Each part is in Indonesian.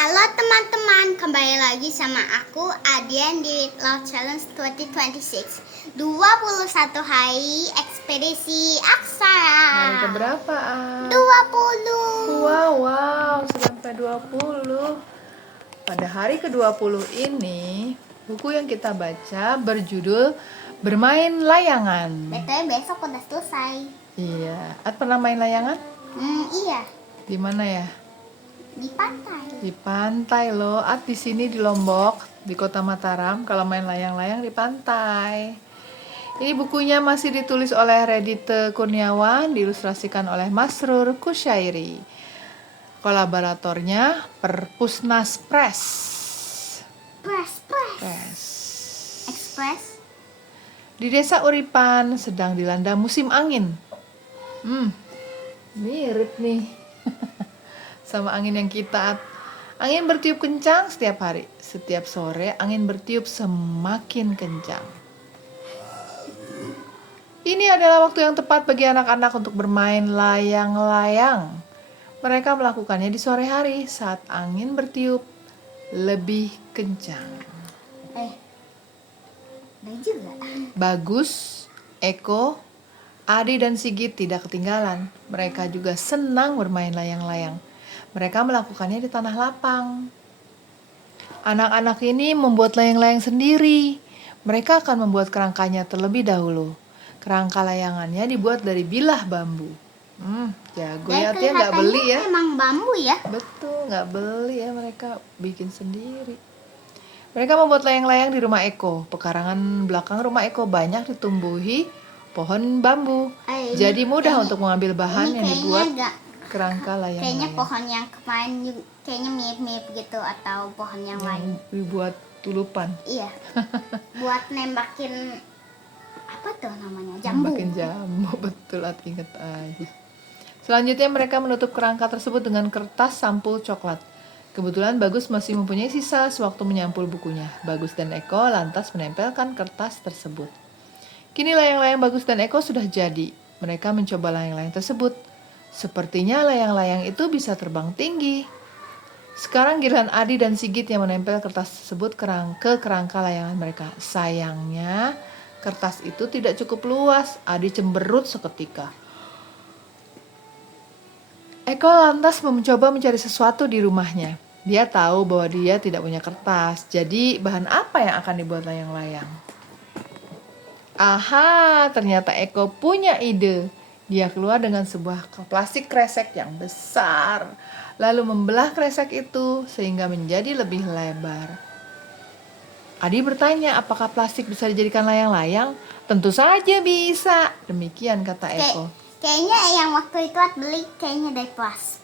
Halo teman-teman, kembali lagi sama aku Adian di Love Challenge 2026 21 hari ekspedisi Aksara. Hari keberapa, 20. Wow, sampai 20. Pada hari ke-20 ini, buku yang kita baca berjudul Bermain Layangan. Betul, besok udah selesai. Iya, At pernah main layangan? Iya, Di mana ya? di pantai. Di pantai loh. At di sini di Lombok, di Kota Mataram. Kalau main layang-layang di pantai. Ini bukunya masih ditulis oleh Redite Kurniawan, diilustrasikan oleh Masrur Kusyairi. Kolaboratornya Perpusnas Press. Press. Express. Di desa Uripan sedang dilanda musim angin. Mirip nih sama angin yang kita. Angin bertiup kencang setiap hari. Setiap sore angin bertiup semakin kencang. Ini adalah waktu yang tepat bagi anak-anak untuk bermain layang-layang. Mereka melakukannya di sore hari saat angin bertiup lebih kencang. Ada juga. Bagus, Eko, Adi dan Sigit tidak ketinggalan. Mereka juga senang bermain layang-layang. Mereka melakukannya di tanah lapang. Anak-anak ini membuat layang-layang sendiri. Mereka akan membuat kerangkanya terlebih dahulu. Kerangka layangannya dibuat dari bilah bambu. Jago ya, dia nggak beli ya. Emang bambu ya? Betul, nggak beli ya, mereka bikin sendiri. Mereka membuat layang-layang di rumah Eko. Pekarangan belakang rumah Eko banyak ditumbuhi pohon bambu. Jadi mudah untuk mengambil bahan yang dibuat kerangka Kayaknya layang-layang. pohon yang kemarin juga, kayaknya mirip-mirip gitu, atau pohon yang lain. Dibuat tulupan. Iya. Buat nembakin apa tuh namanya? Jambu. Nembakin jambu, betul, inget aja. Selanjutnya mereka menutup kerangka tersebut dengan kertas sampul coklat. Kebetulan Bagus masih mempunyai sisa sewaktu menyampul bukunya. Bagus dan Eko lantas menempelkan kertas tersebut. Kini layang-layang Bagus dan Eko sudah jadi. Mereka mencoba layang-layang tersebut. Sepertinya layang-layang itu bisa terbang tinggi. Sekarang giliran Adi dan Sigit yang menempel kertas tersebut ke kerangka layangan mereka. Sayangnya, kertas itu tidak cukup luas. Adi cemberut seketika. Eko lantas mencoba mencari sesuatu di rumahnya. Dia tahu bahwa dia tidak punya kertas. Jadi bahan apa yang akan dibuat layang-layang? Aha, ternyata Eko punya ide. Dia keluar dengan sebuah plastik kresek yang besar. Lalu membelah kresek itu sehingga menjadi lebih lebar. Adi bertanya apakah plastik bisa dijadikan layang-layang? Tentu saja bisa. Demikian kata Eko. Kayaknya yang waktu itu beli kayaknya dari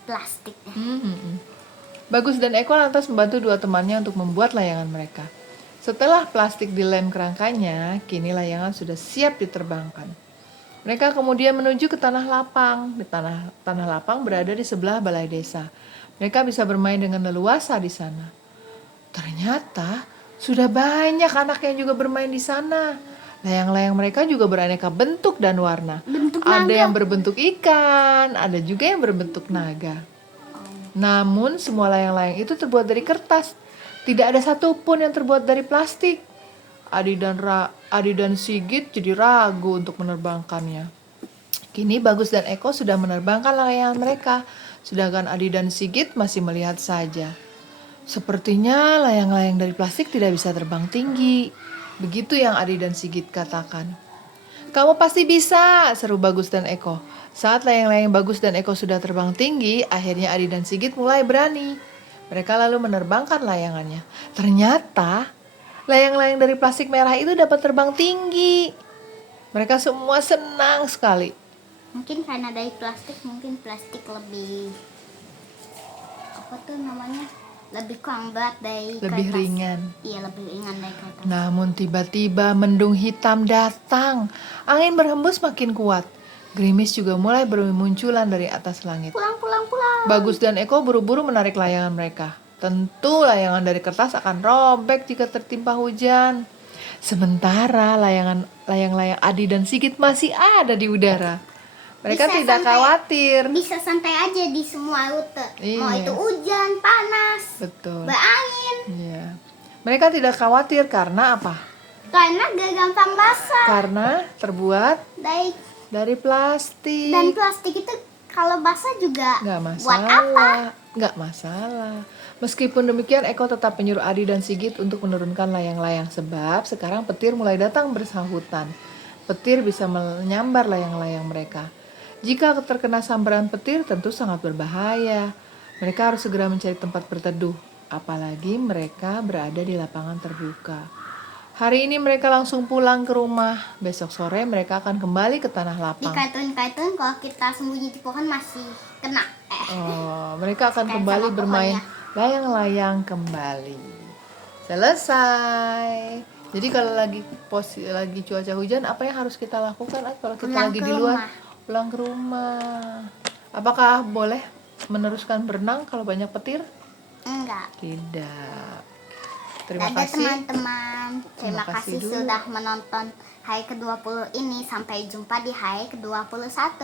plastik. Bagus dan Eko lantas membantu dua temannya untuk membuat layangan mereka. Setelah plastik dilem kerangkanya, kini layangan sudah siap diterbangkan. Mereka kemudian menuju ke tanah lapang. Di tanah lapang berada di sebelah balai desa. Mereka bisa bermain dengan leluasa di sana. Ternyata sudah banyak anak yang juga bermain di sana. Layang-layang mereka juga beraneka bentuk dan warna. Ada yang berbentuk ikan, ada juga yang berbentuk naga. Namun semua layang-layang itu terbuat dari kertas. Tidak ada satupun yang terbuat dari plastik. Adi dan Sigit jadi ragu untuk menerbangkannya. Kini Bagus dan Eko sudah menerbangkan layangan mereka, sedangkan Adi dan Sigit masih melihat saja. Sepertinya layang-layang dari plastik tidak bisa terbang tinggi. Begitu yang Adi dan Sigit katakan. Kamu pasti bisa, seru Bagus dan Eko. Saat layang-layang Bagus dan Eko sudah terbang tinggi, akhirnya Adi dan Sigit mulai berani. Mereka lalu menerbangkan layangannya. Ternyata layang-layang dari plastik merah itu dapat terbang tinggi. Mereka semua senang sekali. Mungkin karena dari plastik, mungkin plastik lebih apa tuh namanya? Lebih kurang berat dari Lebih kertas. ringan. Iya, lebih ringan dari kertas. Namun tiba-tiba mendung hitam datang. Angin berhembus makin kuat. Gerimis juga mulai bermunculan dari atas langit. Pulang. Bagus dan Eko buru-buru menarik layangan mereka. Tentu layangan dari kertas akan robek jika tertimpa hujan. Sementara layang-layang Adi dan Sigit masih ada di udara. Mereka Bisa tidak santai. khawatir. Bisa santai aja di semua rute. Mau Iya. itu hujan, panas, Betul. berangin. Iya. Mereka tidak khawatir karena apa? Karena gak gampang basah. Karena terbuat dari plastik. Dan plastik itu kalau basah juga Nggak buat apa? masalah. Nggak masalah. Meskipun demikian, Eko tetap menyuruh Adi dan Sigit untuk menurunkan layang-layang sebab sekarang petir mulai datang bersahutan. Petir bisa menyambar layang-layang mereka. Jika terkena sambaran petir tentu sangat berbahaya. Mereka harus segera mencari tempat berteduh, apalagi mereka berada di lapangan terbuka. Hari ini mereka langsung pulang ke rumah. Besok sore mereka akan kembali ke tanah Di lapang. kartun-kartun kalau kita sembunyi di pohon masih kena. Mereka akan Kayak kembali sama bermain pohonnya. layang-layang kembali. Selesai. Jadi kalau lagi cuaca hujan, apa yang harus kita lakukan? Kalau kita Pulang lagi ke di luar, rumah. pulang ke rumah. Apakah boleh meneruskan berenang kalau banyak petir? Enggak. Tidak. Terima Dadah kasih. teman-teman. Terima Terima kasih kasih dulu. sudah menonton hari ke-20 ini. Sampai jumpa di hari ke-21.